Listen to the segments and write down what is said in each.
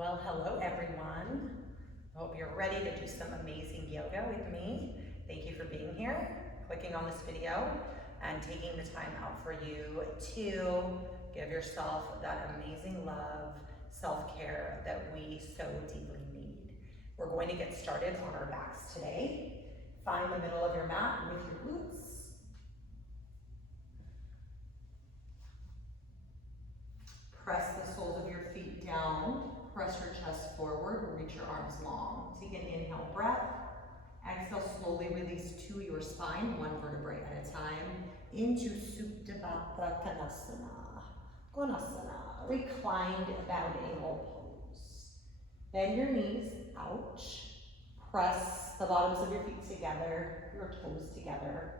Well, hello everyone. I hope you're ready to do some amazing yoga with me. Thank you for being here, clicking on this video, and taking the time out for you to give yourself that amazing love, self-care that we so deeply need. We're going to get started on our backs today. Find the middle of your mat with your glutes. Press the soles of your feet down. Press your chest forward, reach your arms long. Take an inhale breath. Exhale, slowly release to your spine, one vertebrae at a time, into Supta Baddha Konasana. Konasana, reclined bowed angle pose. Bend your knees out. Press the bottoms of your feet together, your toes together.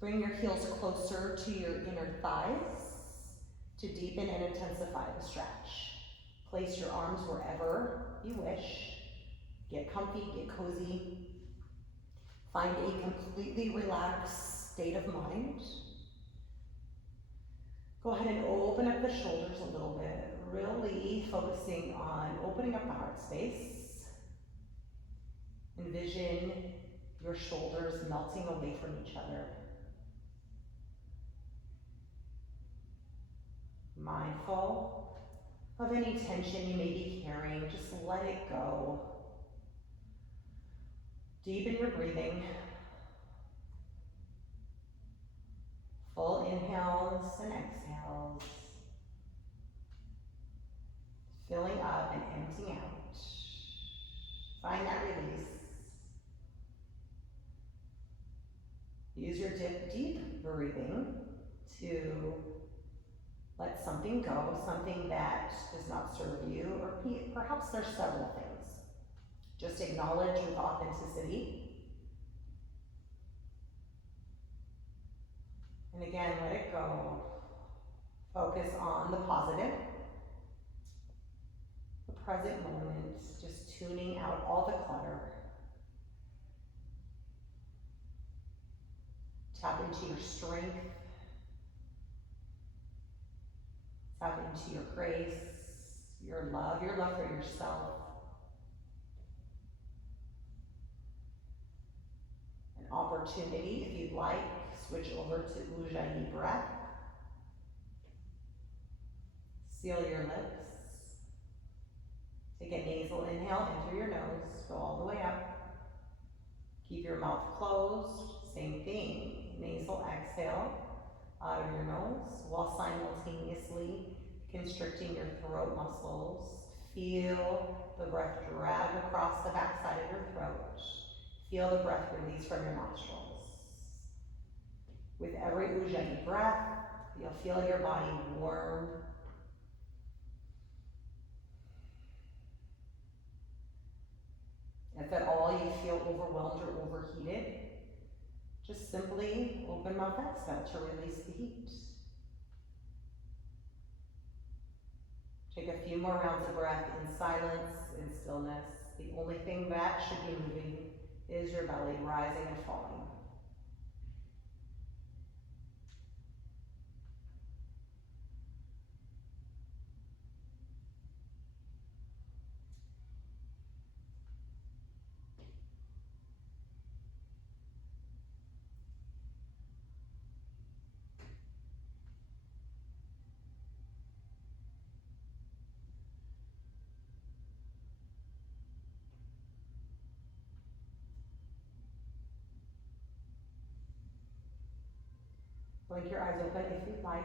Bring your heels closer to your inner thighs to deepen and intensify the stretch. Place your arms wherever you wish. Get comfy, get cozy. Find a completely relaxed state of mind. Go ahead and open up the shoulders a little bit, really focusing on opening up the heart space. Envision your shoulders melting away from each other. Mindful of any tension you may be carrying, just let it go. Deepen your breathing. Full inhales and exhales. Filling up and emptying out. Find that release. Use your deep breathing to let something go, something that does not serve you, or perhaps there's several things. Just acknowledge with authenticity. And again, let it go. Focus on the positive, the present moment, just tuning out all the clutter. Tap into your strength. Tap into your grace, your love for yourself. An opportunity, if you'd like, switch over to Ujjayi Breath. Seal your lips. Take a nasal inhale in through your nose, go all the way up. Keep your mouth closed, same thing. Nasal exhale out of your nose, while simultaneously constricting your throat muscles. Feel the breath drag across the backside of your throat. Feel the breath release from your nostrils. With every Ujjayi breath, you'll feel your body warm. If at all you feel overwhelmed or overheated, just simply open mouth exhale to release the heat. Take a few more rounds of breath in silence, in stillness. The only thing that should be moving is your belly rising and falling. Blink your eyes open if you'd like.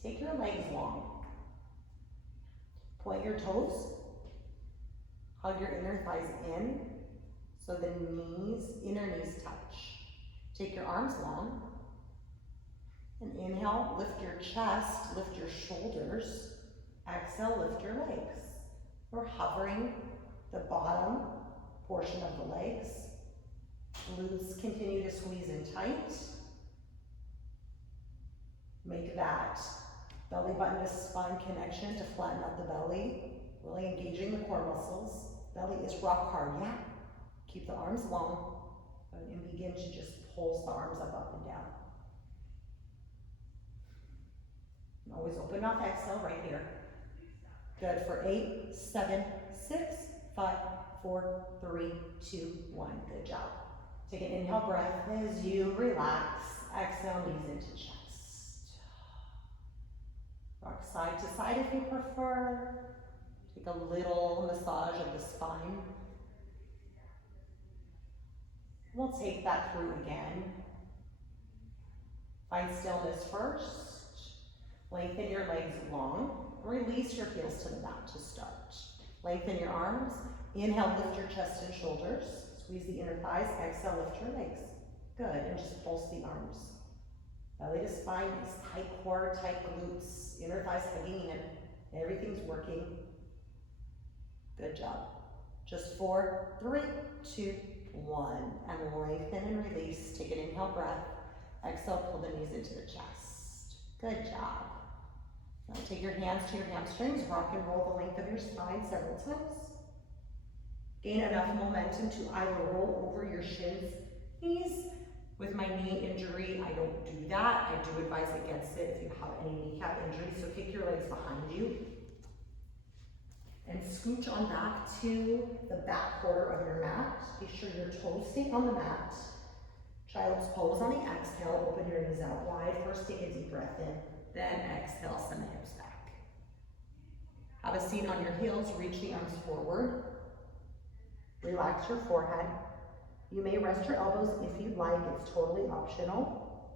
Take your legs long. Point your toes. Hug your inner thighs in so the inner knees touch. Take your arms long. And inhale, lift your chest, lift your shoulders. Exhale, lift your legs. We're hovering the bottom portion of the legs. Glutes continue to squeeze in tight. Make that belly button to spine connection to flatten out the belly, really engaging the core muscles. Belly is rock hard, yeah? Keep the arms long and begin to just pulse the arms up and down. And always open mouth exhale right here. Good for 8, 7, 6, 5, 4, 3, 2, 1. Good job. Take an inhale breath as you relax. Exhale, knees into chest. Rock side to side if you prefer. Take a little massage of the spine. We'll take that through again. Find stillness first. Lengthen your legs long. Release your heels to the mat to start. Lengthen your arms. Inhale, lift your chest and shoulders. Squeeze the inner thighs. Exhale, lift your legs. Good, and just pulse the arms. Belly to spine, nice tight core, tight glutes. Inner thighs hugging in. Everything's working. Good job. Just 4, 3, 2, 1. And lengthen and release. Take an inhale breath. Exhale, pull the knees into the chest. Good job. Now take your hands to your hamstrings, rock and roll the length of your spine several times. Gain enough momentum to either roll over your shins, knees. With my knee injury, I don't do that. I do advise against it if you have any kneecap injury. So kick your legs behind you and scooch on back to the back quarter of your mat. Be sure your toes stay on the mat. Child's pose on the exhale, open your knees out wide. First, take a deep breath in. Then exhale, send the hips back. Have a seat on your heels, reach the arms forward. Relax your forehead. You may rest your elbows if you'd like, it's totally optional.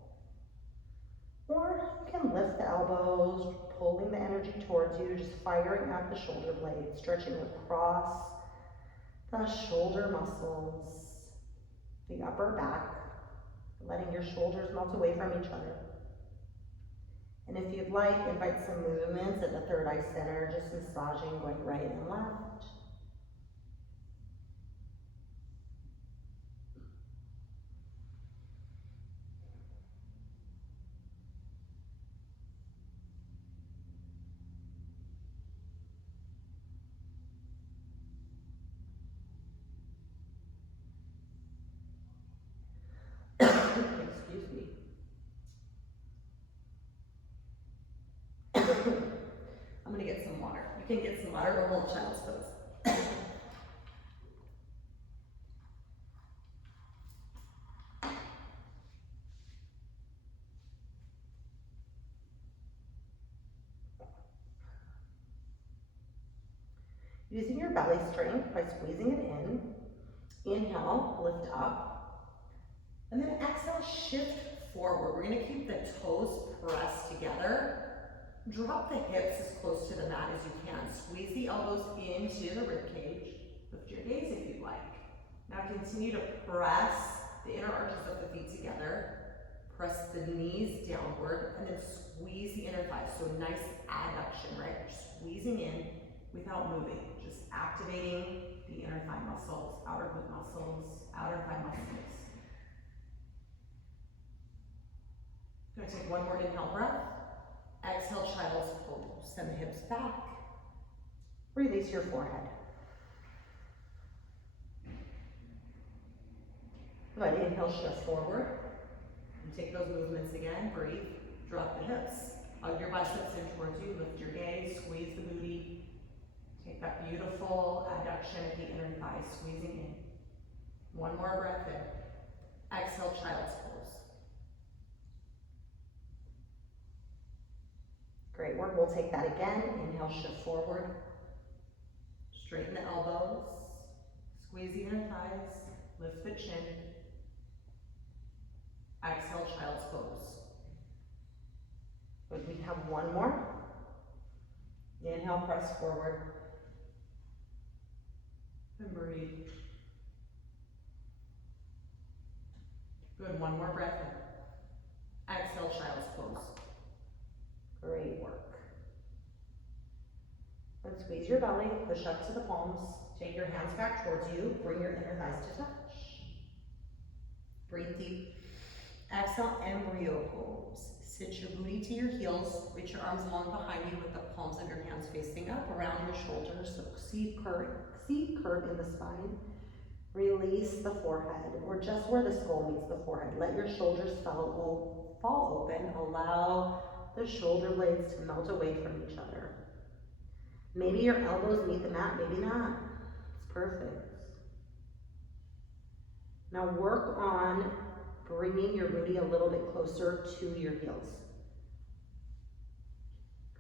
Or you can lift the elbows, pulling the energy towards you, just firing out the shoulder blades, stretching across the shoulder muscles, the upper back, letting your shoulders melt away from each other. And if you'd like, invite some movements at the third eye center, just massaging, going right and left. Excuse me. I'm gonna get some water. You can get some water or hold child's pose. Using your belly strength by squeezing it in. Inhale, lift up. And then exhale, shift forward. We're gonna keep the toes pressed together. Drop the hips as close to the mat as you can. Squeeze the elbows into the rib cage. Lift your gaze if you'd like. Now continue to press the inner arches of the feet together. Press the knees downward and then squeeze the inner thighs. So nice adduction, right? Squeezing in without moving. Just activating the inner thigh muscles, outer glute muscles, outer thigh muscles. I'm gonna take one more inhale breath. Exhale, child's pose. Send the hips back. Release your forehead. Good, inhale, shift forward. And take those movements again, breathe. Drop the hips. Hug your biceps in towards you, lift your gaze, squeeze the booty. Take that beautiful adduction at the inner thigh, squeezing in. One more breath in. Exhale, child's pose. Great work, we'll take that again. Inhale, shift forward. Straighten the elbows. Squeeze the inner thighs. Lift the chin. Exhale, child's pose. Good, we have one more. Inhale, press forward. And breathe. Good, one more breath in. Exhale, child's pose. Great work. And squeeze your belly, push up to the palms. Take your hands back towards you. Bring your inner thighs to touch. Breathe deep. Exhale, embryo pose. Sit your booty to your heels. Reach your arms long behind you with the palms of your hands facing up around your shoulders. So see curve in the spine. Release the forehead, or just where the skull meets the forehead. Let your shoulders fall open. Allow the shoulder blades to melt away from each other. Maybe your elbows meet the mat, maybe not. It's perfect. Now work on bringing your booty a little bit closer to your heels.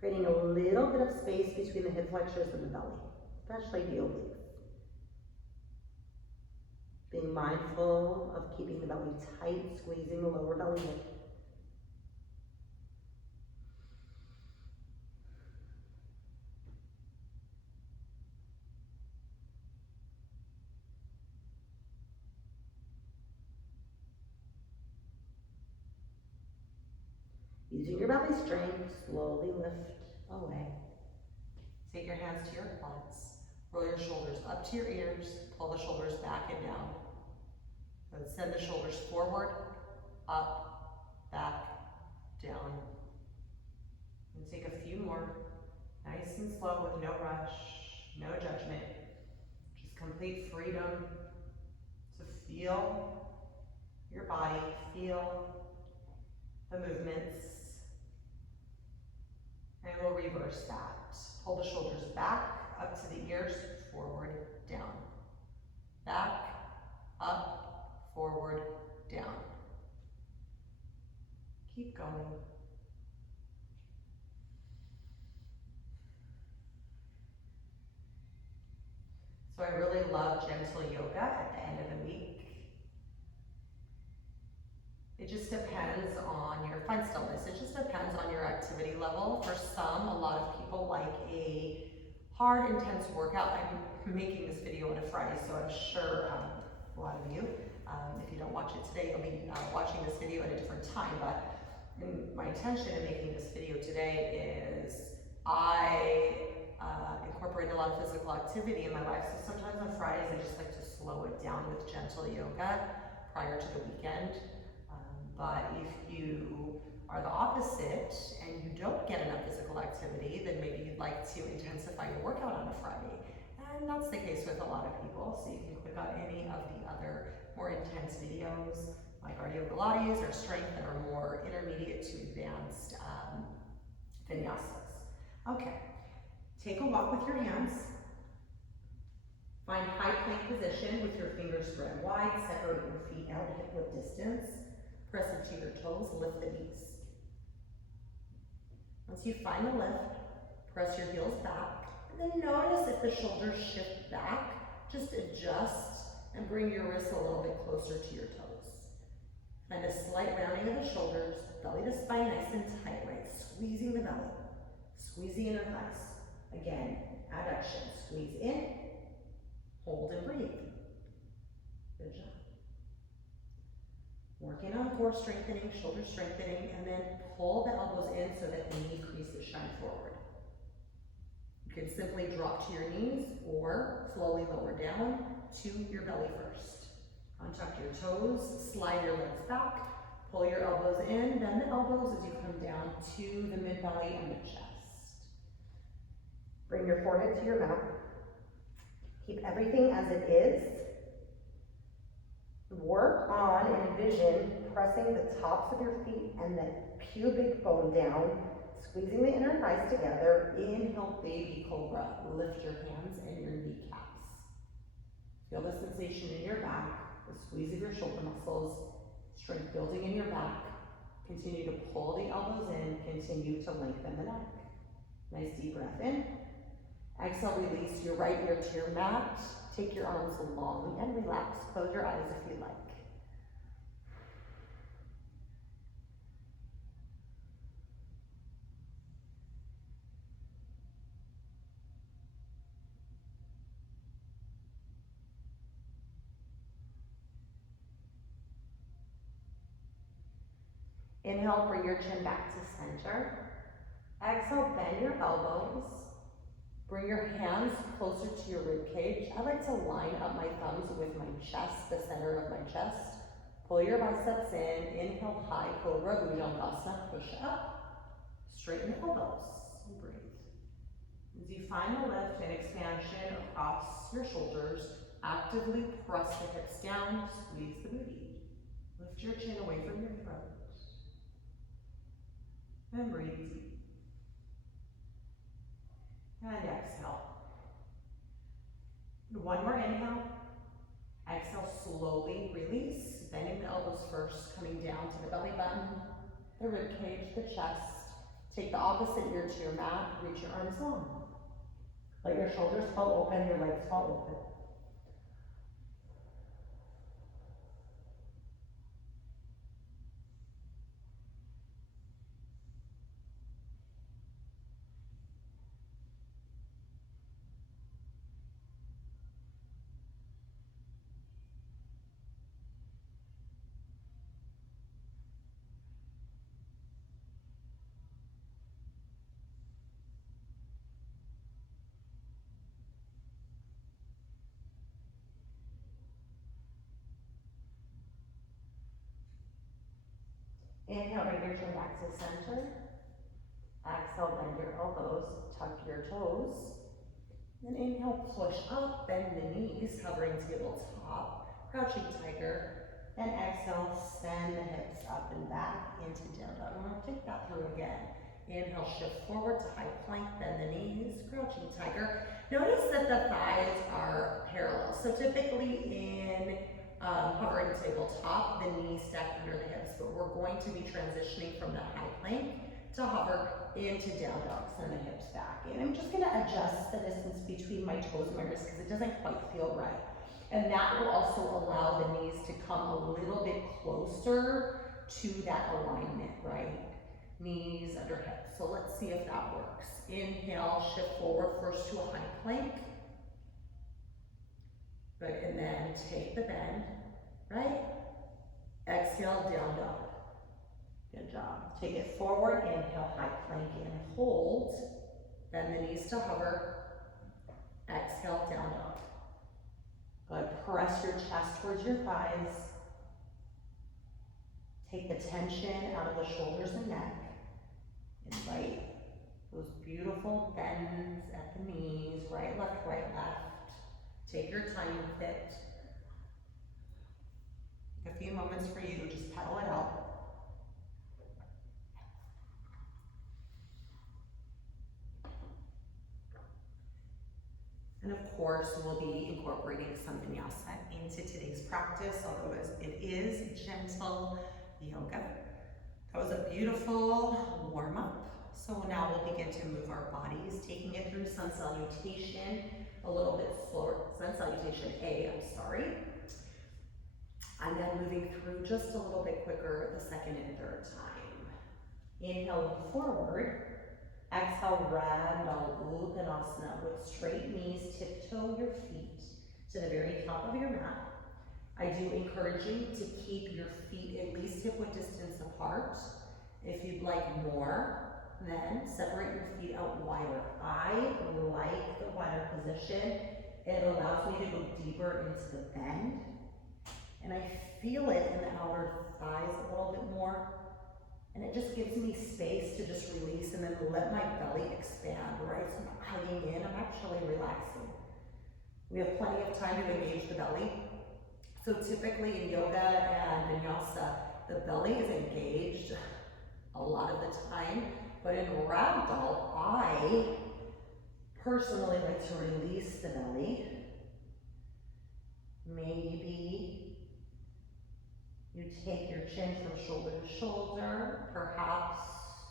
Creating a little bit of space between the hip flexors and the belly, especially the obliques. Being mindful of keeping the belly tight, squeezing the lower belly hip. Using your belly strength, slowly lift away. Take your hands to your quads. Roll your shoulders up to your ears. Pull the shoulders back and down. Then send the shoulders forward, up, back, down. And take a few more. Nice and slow with no rush, no judgment. Just complete freedom to feel your body, feel the movements. And we'll reverse that. Pull the shoulders back, up to the ears, forward, down. Back, up, forward, down. Keep going. So I really love gentle yoga at the end of the week. It just depends on your, find stillness, it just depends on your activity level. For some, a lot of people like a hard, intense workout. I'm making this video on a Friday, so I'm sure a lot of you, if you don't watch it today, you'll be watching this video at a different time. But my intention in making this video today is I incorporate a lot of physical activity in my life. So sometimes on Fridays, I just like to slow it down with gentle yoga prior to the weekend. But if you are the opposite and you don't get enough physical activity, then maybe you'd like to intensify your workout on a Friday. And that's the case with a lot of people. So you can click on any of the other more intense videos, like our yoga Pilates or strength, that are more intermediate to advanced vinyasas. Okay, take a walk with your hands. Find high plank position with your fingers spread wide. Separate your feet out hip width distance. Press into your toes, lift the knees. Once you find the lift, press your heels back, and then notice if the shoulders shift back, just adjust and bring your wrists a little bit closer to your toes. Find a slight rounding of the shoulders, belly to spine nice and tight, right? Squeezing the belly, squeezing inner thighs. Again, adduction, squeeze in, hold and breathe. Good job. Working on core strengthening, shoulder strengthening, and then pull the elbows in so that the knee creases shine forward. You can simply drop to your knees or slowly lower down to your belly first. Untuck your toes, slide your legs back, pull your elbows in, bend the elbows as you come down to the mid-belly and the chest. Bring your forehead to your mouth. Keep everything as it is. Work on and envision pressing the tops of your feet and the pubic bone down, squeezing the inner thighs together. Inhale, baby cobra. Lift your hands and your kneecaps. Feel the sensation in your back, the squeeze of your shoulder muscles, strength building in your back. Continue to pull the elbows in, continue to lengthen the neck. Nice deep breath in. Exhale, release your right ear to your mat. Take your arms long and relax. Close your eyes if you like. Inhale, bring your chin back to center. Exhale, bend your elbows. Bring your hands closer to your rib cage. I like to line up my thumbs with my chest, the center of my chest. Pull your biceps in. Inhale, high cobra, Bhujangasana, push up. Straighten the elbows and breathe. As you find the lift and expansion across your shoulders, actively press the hips down, squeeze the booty. Lift your chin away from your throat. And breathe deep. And exhale. One more inhale. Exhale, slowly release, bending the elbows first, coming down to the belly button, the rib cage, the chest. Take the opposite ear to your mat, reach your arms long. Let your shoulders fall open, your legs fall open. Inhale, bring your chin back to center. Exhale, bend your elbows, tuck your toes. Then inhale, push up, bend the knees, hovering tabletop, crouching tiger. And exhale, send the hips up and back into down dog. And we'll take that through again. Inhale, shift forward to high plank, bend the knees, crouching tiger. Notice that the thighs are parallel. So typically in hovering tabletop, the knees stack under the hips, but we're going to be transitioning from the high plank to hover into down dog, send the hips back in. I'm just gonna adjust the distance between my toes and my wrists because it doesn't quite feel right. And that will also allow the knees to come a little bit closer to that alignment, right? Knees under hips. So let's see if that works. Inhale, shift forward first to a high plank. Good, and then take the bend, right? Exhale, down dog. Good job. Take it forward, inhale, high plank and hold. Bend the knees to hover. Exhale, down dog. Good, press your chest towards your thighs. Take the tension out of the shoulders and neck. Invite those beautiful bends at the knees, right, left, right, left. Take your time with it. A few moments for you to just pedal it out. And of course, we'll be incorporating some vinyasa into today's practice, although it is gentle yoga. That was a beautiful warm-up. So now we'll begin to move our bodies, taking it through sun salutation, a little bit slower, sun salutation A, I'm sorry. And then moving through just a little bit quicker the second and third time. Inhale, look forward. Exhale, ragdoll uttanasana with straight knees, tiptoe your feet to the very top of your mat. I do encourage you to keep your feet at least hip-width distance apart. If you'd like more, then separate your feet out wider. I like the wider position. It allows me to go deeper into the bend. And I feel it in the outer thighs a little bit more. And it just gives me space to just release and then let my belly expand, right? So I'm not hugging in, I'm actually relaxing. We have plenty of time to engage the belly. So typically in yoga and vinyasa, the belly is engaged a lot of the time, but in ragdoll, I personally like to release the belly. Maybe you take your chin from shoulder to shoulder. Perhaps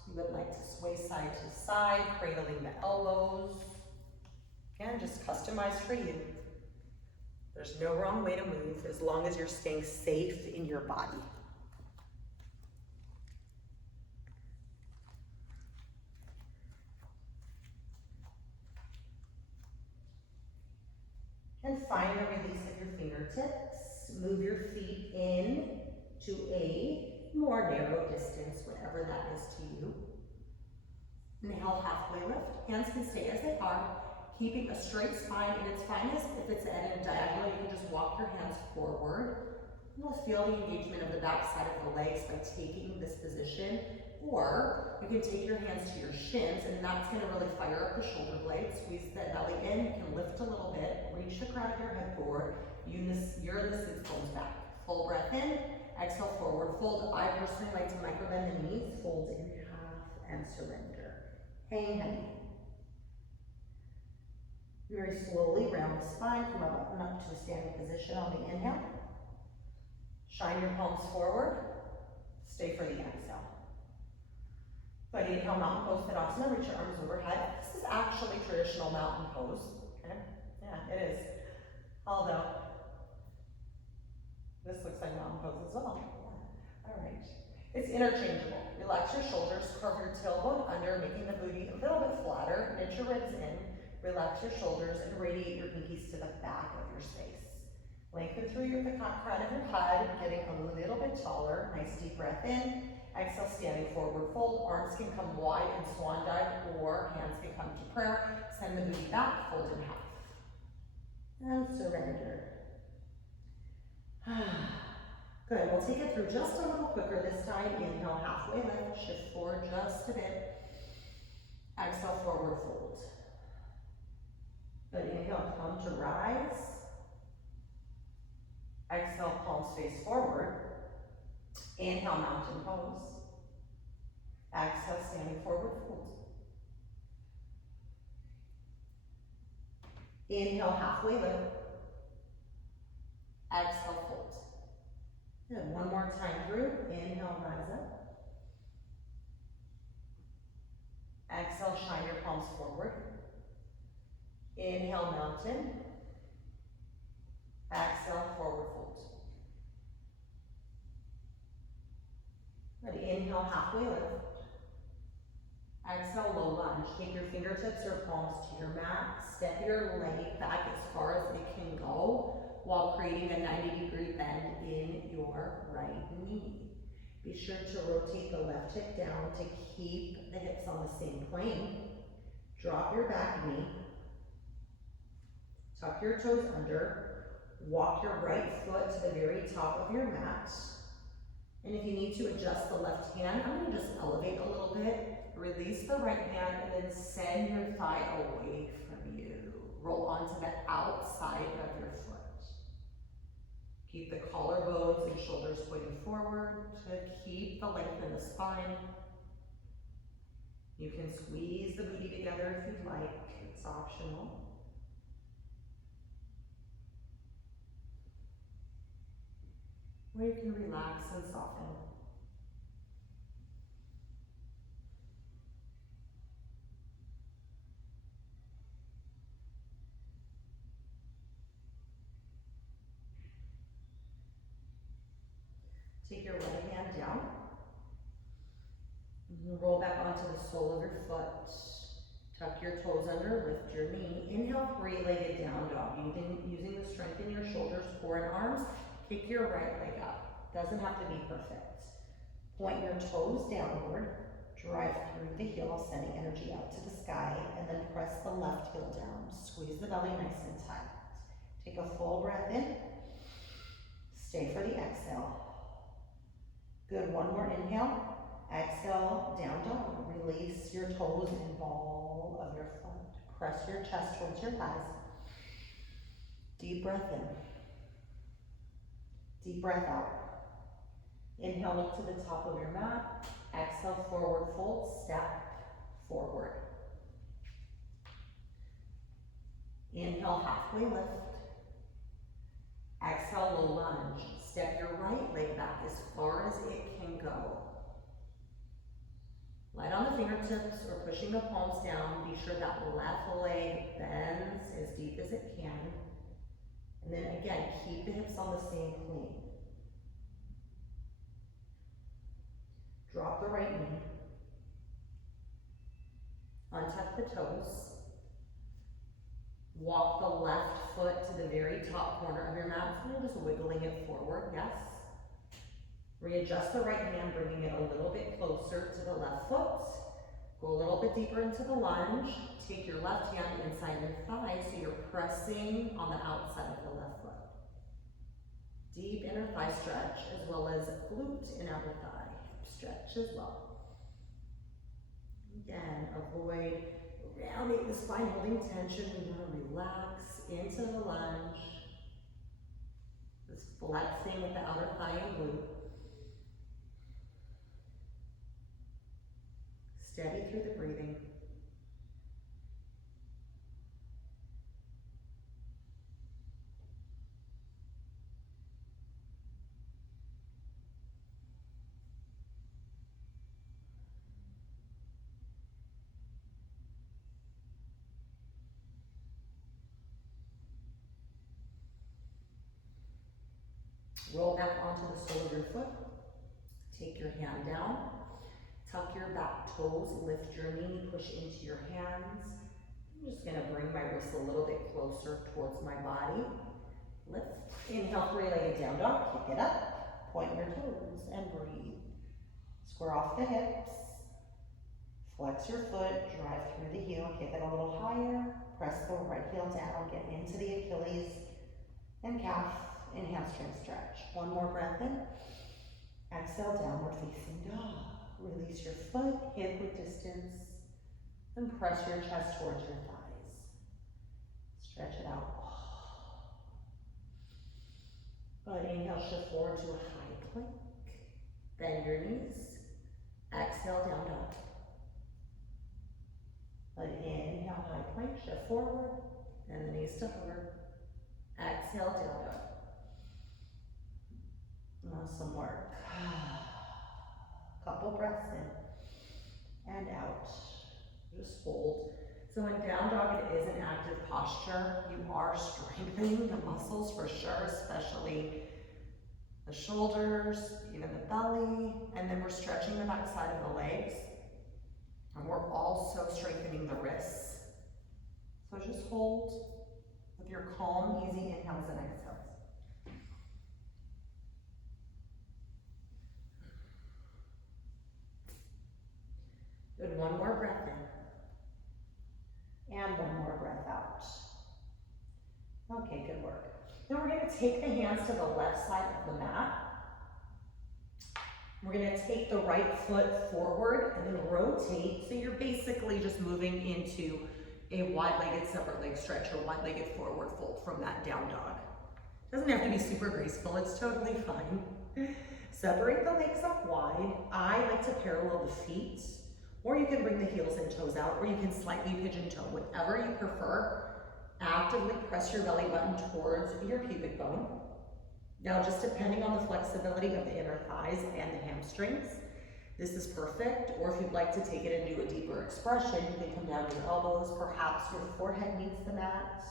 you would like to sway side to side, cradling the elbows. Again, just customized for you. There's no wrong way to move as long as you're staying safe in your body. And find the release of your fingertips. Move your feet in to a more narrow distance, whatever that is to you. Inhale, halfway lift. Hands can stay as they are, keeping a straight spine in its finest. If it's at a diagonal, you can just walk your hands forward. You'll feel the engagement of the back side of the legs by taking this position. Or you can take your hands to your shins, and that's going to really fire up the shoulder blades. Squeeze the belly in. You can lift a little bit. Reach the crown of your head forward. You're the sits bones back. Full breath in. Exhale, forward fold. I personally like to micro bend the knees. Fold in half and surrender. Hang heavy. Very slowly round the spine, come up to a standing position on the inhale. Shine your palms forward. Stay for the exhale. But inhale, mountain pose, Tadasana, reach your arms overhead. This is actually traditional mountain pose. Okay? Yeah, it is. Although, this looks like mountain pose as well. Yeah. All right. It's interchangeable. Relax your shoulders, curve your tailbone under, making the booty a little bit flatter. Knit your ribs in. Relax your shoulders and radiate your pinkies to the back of your space. Lengthen through the crown of your head, getting a little bit taller. Nice deep breath in. Exhale, standing forward fold. Arms can come wide in swan dive, or hands can come to prayer. Send the booty back, fold in half. And surrender. Good, we'll take it through just a little quicker this time. Inhale, halfway lift, shift forward just a bit. Exhale, forward fold. Good, inhale, come to rise. Exhale, palms face forward. Inhale, mountain pose. Exhale, standing forward fold. Inhale, halfway lift. Exhale, fold. Good, one more time through. Inhale, rise up. Exhale, shine your palms forward. Inhale, mountain. Exhale, forward fold. Good, inhale, halfway lift. Exhale, low lunge. Take your fingertips or palms to your mat. Step your leg back as far as it can go while creating a 90-degree bend in your right knee. Be sure to rotate the left hip down to keep the hips on the same plane. Drop your back knee. Tuck your toes under. Walk your right foot to the very top of your mat. And if you need to adjust the left hand, I'm going to just elevate a little bit. Release the right hand and then send your thigh away from you. Roll onto the outside of your foot. Keep the collarbones and shoulders pointing forward to keep the length in the spine. You can squeeze the booty together if you'd like. It's optional. Or you can relax and soften. Take your right hand down. Roll back onto the sole of your foot. Tuck your toes under, lift your knee. Inhale, three-legged down dog. Using the strength in your shoulders, core, and arms. Kick your right leg up. Doesn't have to be perfect. Point your toes downward. Drive through the heel, sending energy out to the sky, and then press the left heel down. Squeeze the belly nice and tight. Take a full breath in. Stay for the exhale. Good, one more inhale. Exhale, down dog. Release your toes and ball of your foot. Press your chest towards your thighs. Deep breath in. Deep breath out. Inhale, look to the top of your mat. Exhale, forward fold, step forward. Inhale, halfway lift. Exhale, low lunge. Step your right leg back as far as it can go. Light on the fingertips or pushing the palms down. Be sure that left leg bends as deep as it can. And then again, keep the hips on the same plane. Drop the right knee. Untuck the toes. Walk the left foot to the very top corner of your mat. So you're just wiggling it forward, yes. Readjust the right hand, bringing it a little bit closer to the left foot. Go a little bit deeper into the lunge. Take your left hand inside your thigh so you're pressing on the outside of the left foot. Deep inner thigh stretch as well as glute and outer thigh stretch as well. Again, avoid rounding the spine, holding tension. We want to relax into the lunge. Just flexing with the outer thigh and glute. Steady through the breathing. Roll back onto the sole of your foot. Take your hand down. Tuck your back toes, lift your knee, push into your hands. I'm just gonna bring my wrists a little bit closer towards my body. Lift. Inhale, three-legged down dog. Kick it up. Point your toes and breathe. Square off the hips. Flex your foot, drive through the heel, kick it a little higher. Press the right heel down, get into the Achilles and calf and hamstring stretch. One more breath in. Exhale, downward facing dog. Release your foot, hip width distance, and press your chest towards your thighs. Stretch it out. Good. Inhale, shift forward to a high plank. Bend your knees. Exhale, down dog. Good. Inhale, high plank, shift forward, and the knees to hover. Exhale, down dog. Awesome work. Couple breaths in and out. Just hold. So in down dog, it is an active posture. You are strengthening the muscles for sure, especially the shoulders, even the belly, and then we're stretching the back side of the legs. And we're also strengthening the wrists. So just hold with your calm, easy inhales and exhales. Good, one more breath in. And one more breath out. Okay, good work. Then we're gonna take the hands to the left side of the mat. We're gonna take the right foot forward and then rotate. So you're basically just moving into a wide-legged separate leg stretch or wide-legged forward fold from that down dog. Doesn't have to be super graceful, it's totally fine. Separate the legs up wide. I like to parallel the feet, or you can bring the heels and toes out, or you can slightly pigeon toe, whatever you prefer. Actively press your belly button towards your pubic bone. Now, just depending on the flexibility of the inner thighs and the hamstrings, this is perfect. Or if you'd like to take it into a deeper expression, you can come down to your elbows. Perhaps your forehead meets the mat.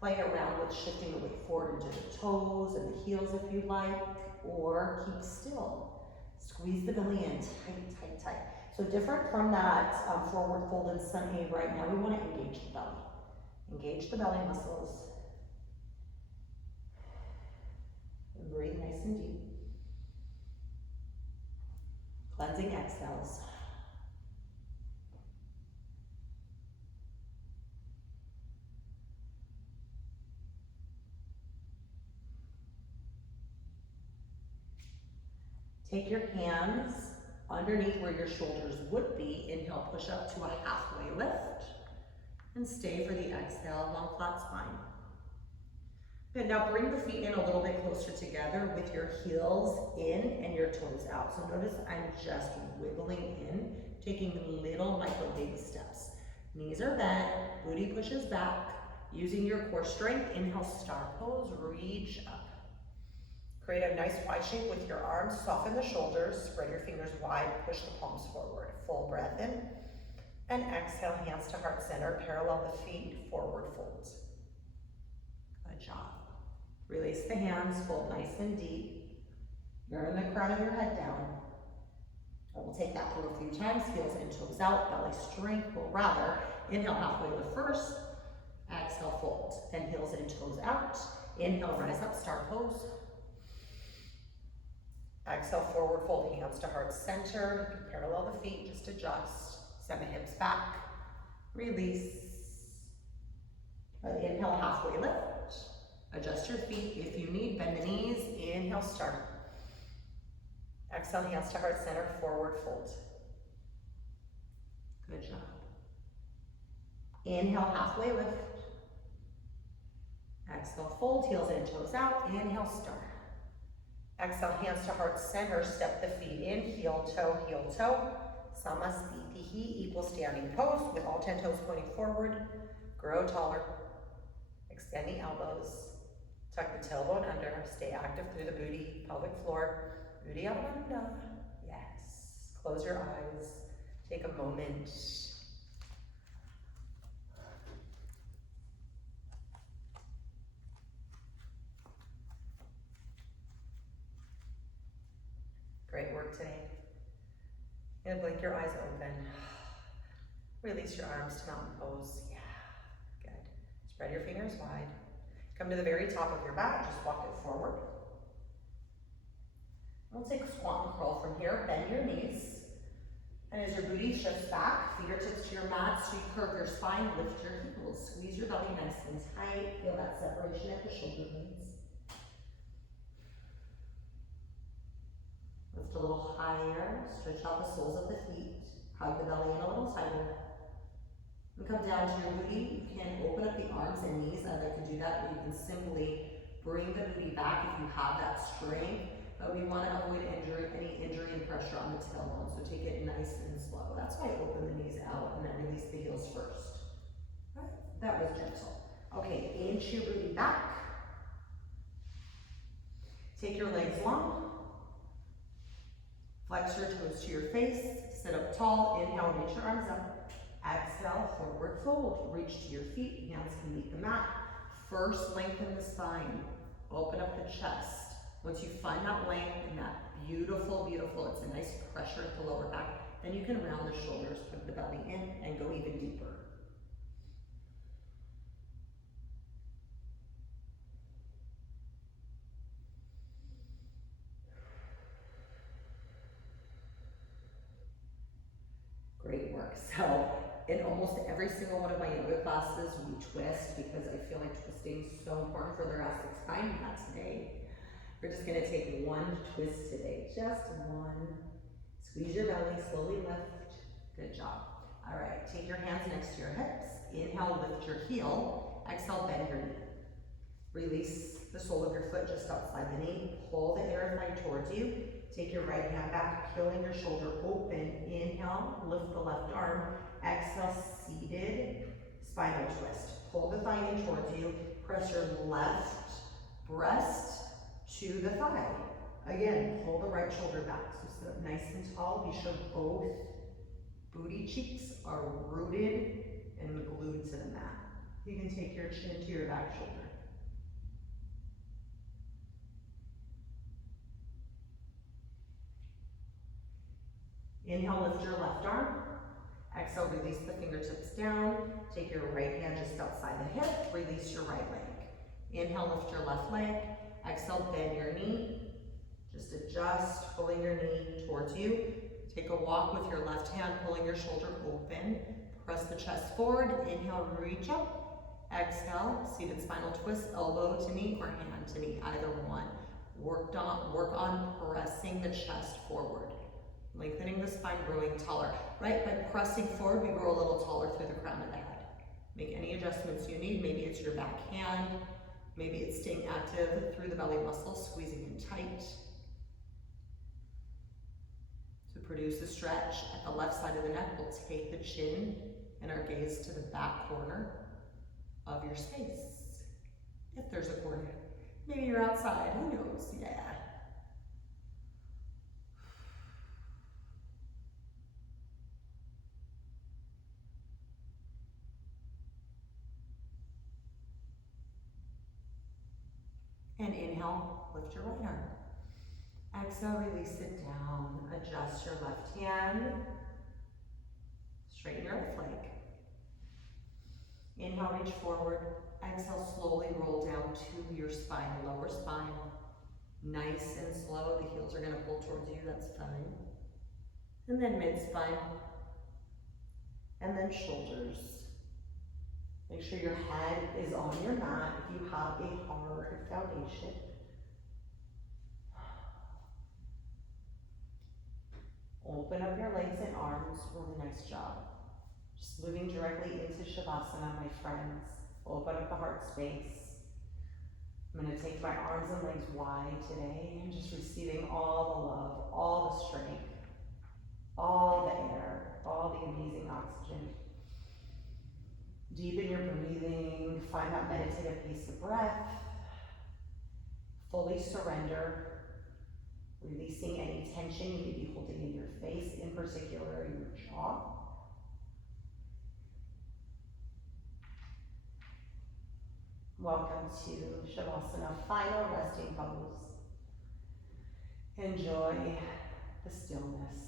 Play around with shifting the weight forward into the toes and the heels if you'd like, or keep still. Squeeze the belly in, tight, tight, tight. So different from that forward fold in sun A right now, we want to engage the belly. Engage the belly muscles. And breathe nice and deep. Cleansing exhales. Take your hands underneath where your shoulders would be. Inhale, push up to a halfway lift. And stay for the exhale, long flat spine. Good, now bring the feet in a little bit closer together with your heels in and your toes out. So notice I'm just wiggling in, taking little micro baby steps. Knees are bent, booty pushes back. Using your core strength, inhale, star pose, reach up. Create a nice wide shape with your arms, soften the shoulders, spread your fingers wide, push the palms forward. Full breath in. And exhale, hands to heart center, parallel the feet, forward fold. Good job. Release the hands, fold nice and deep. Turn the crown of your head down. And we'll take that through a few times, heels and toes out, belly strength, or rather, inhale halfway lift first, exhale fold, then heels and toes out. Inhale, rise up, star pose. Exhale, forward fold, hands to heart center. You can parallel the feet, just adjust. Send the hips back, release. Inhale, halfway lift. Adjust your feet if you need, bend the knees. Inhale, start. Exhale, hands to heart center, forward fold. Good job. Inhale, halfway lift. Exhale, fold, heels and toes out. Inhale, start. Exhale, hands to heart center, step the feet in, heel, toe, Samasthiti, equal standing pose with all 10 toes pointing forward. Grow taller. Extend the elbows. Tuck the tailbone under. Stay active through the booty, pelvic floor. Booty up and down. Yes. Close your eyes. Take a moment. And blink your eyes open. Release your arms to mountain pose. Yeah, good. Spread your fingers wide. Come to the very top of your mat, just walk it forward. We'll take squat and curl from here, bend your knees. And as your booty shifts back, fingertips to your mat, so you curve your spine, lift your heels, squeeze your belly nice and tight. Feel that separation at the shoulder blades. Lift a little higher, stretch out the soles of the feet, hug the belly in a little tighter. And come down to your booty. You can open up the arms and knees. I like to do that, or you can simply bring the booty back if you have that strength. But we want to avoid any injury and pressure on the tailbone, so take it nice and slow. That's why I open the knees out and then release the heels first. Right? That was gentle. Okay, inch your booty back. Take your legs long. Flex your toes to your face. Sit up tall. Inhale, reach your arms up. Exhale, forward fold. Reach to your feet. Hands can meet the mat. First, lengthen the spine. Open up the chest. Once you find that length and that beautiful, it's a nice pressure at the lower back, then you can round the shoulders, put the belly in, and go even deeper. Great work. So, in almost every single one of my yoga classes, we twist because I feel like twisting is so important for the thoracic spine. Not today. We're just gonna take one twist today, just one. Squeeze your belly, slowly lift. Good job. All right, take your hands next to your hips. Inhale, lift your heel. Exhale, bend your knee. Release the sole of your foot just outside the knee. Pull the inner thigh towards you. Take your right hand back, peeling your shoulder open. Inhale, lift the left arm. Exhale, seated spinal twist. Pull the thigh in towards you. Press your left breast to the thigh. Again, pull the right shoulder back. So sit up nice and tall. Be sure both booty cheeks are rooted and glued to the mat. You can take your chin to your back shoulder. Inhale, lift your left arm. Exhale, release the fingertips down. Take your right hand just outside the hip. Release your right leg. Inhale, lift your left leg. Exhale, bend your knee. Just adjust, pulling your knee towards you. Take a walk with your left hand, pulling your shoulder open. Press the chest forward. Inhale, reach up. Exhale, seated spinal twist, elbow to knee or hand to knee, either one. Work on pressing the chest forward. Lengthening the spine, growing taller. Right, by pressing forward, we grow a little taller through the crown of the head. Make any adjustments you need. Maybe it's your back hand. Maybe it's staying active through the belly muscles, squeezing in tight. To produce a stretch at the left side of the neck, we'll take the chin and our gaze to the back corner of your space. If there's a corner. Maybe you're outside, who knows? Yeah. And inhale, lift your right arm. Exhale, release it down. Adjust your left hand. Straighten your left leg. Inhale, reach forward. Exhale, slowly roll down to your spine, lower spine. Nice and slow. The heels are going to pull towards you, that's fine. And then mid-spine. And then shoulders. Make sure your head is on your mat if you have a hard foundation. Open up your legs and arms. Really nice job. Just moving directly into Shavasana, my friends. Open up the heart space. I'm going to take my arms and legs wide today and just receiving all the love, all the strength, all the air, all the amazing oxygen. Deepen your breathing, find that meditative piece of breath. Fully surrender, releasing any tension you may be holding in your face, in particular your jaw. Welcome to Shavasana, final resting pose. Enjoy the stillness.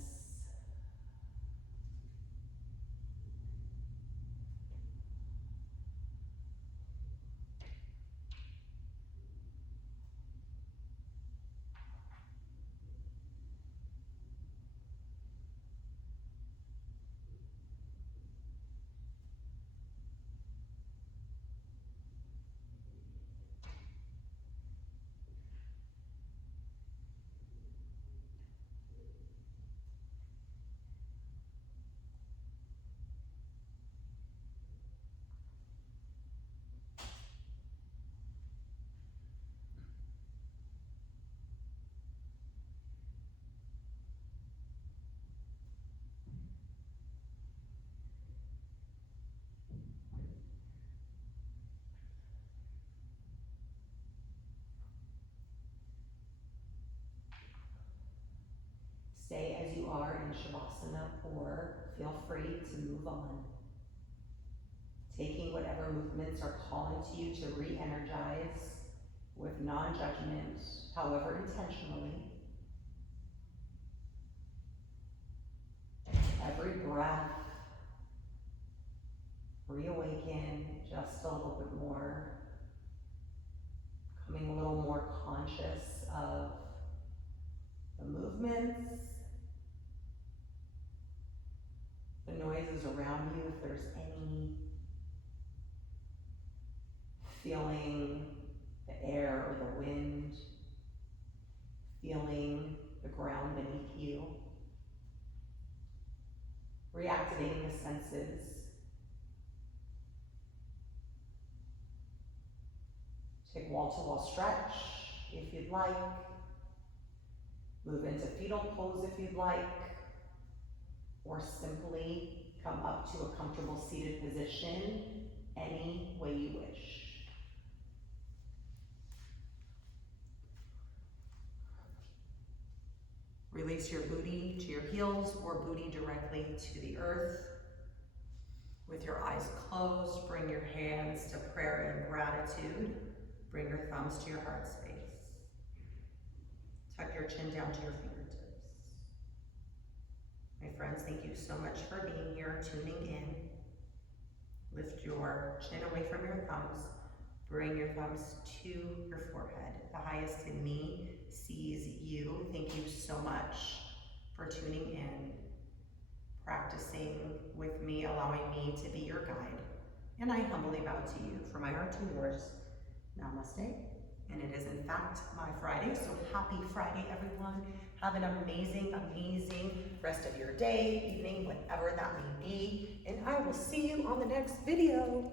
you are in Shavasana, or feel free to move on. Taking whatever movements are calling to you to re-energize with non-judgment, however intentionally. Every breath, reawaken just a little bit more, becoming a little more conscious of the movements, the noises around you, if there's any, feeling the air or the wind, feeling the ground beneath you, reactivating the senses. Take wall-to-wall stretch if you'd like. Move into fetal pose if you'd like, or simply come up to a comfortable seated position any way you wish. Release your booty to your heels or booty directly to the earth. With your eyes closed, bring your hands to prayer and gratitude. Bring your thumbs to your heart space. Tuck your chin down to your fingertips. My friends, thank you so much for being here, tuning in. Lift your chin away from your thumbs. Bring your thumbs to your forehead. The highest in me sees you. Thank you so much for tuning in, practicing with me, allowing me to be your guide. And I humbly bow to you. From my heart to yours, namaste. And it is in fact my Friday, so happy Friday, everyone. Have an amazing, amazing rest of your day, evening, whatever that may be. And I will see you on the next video.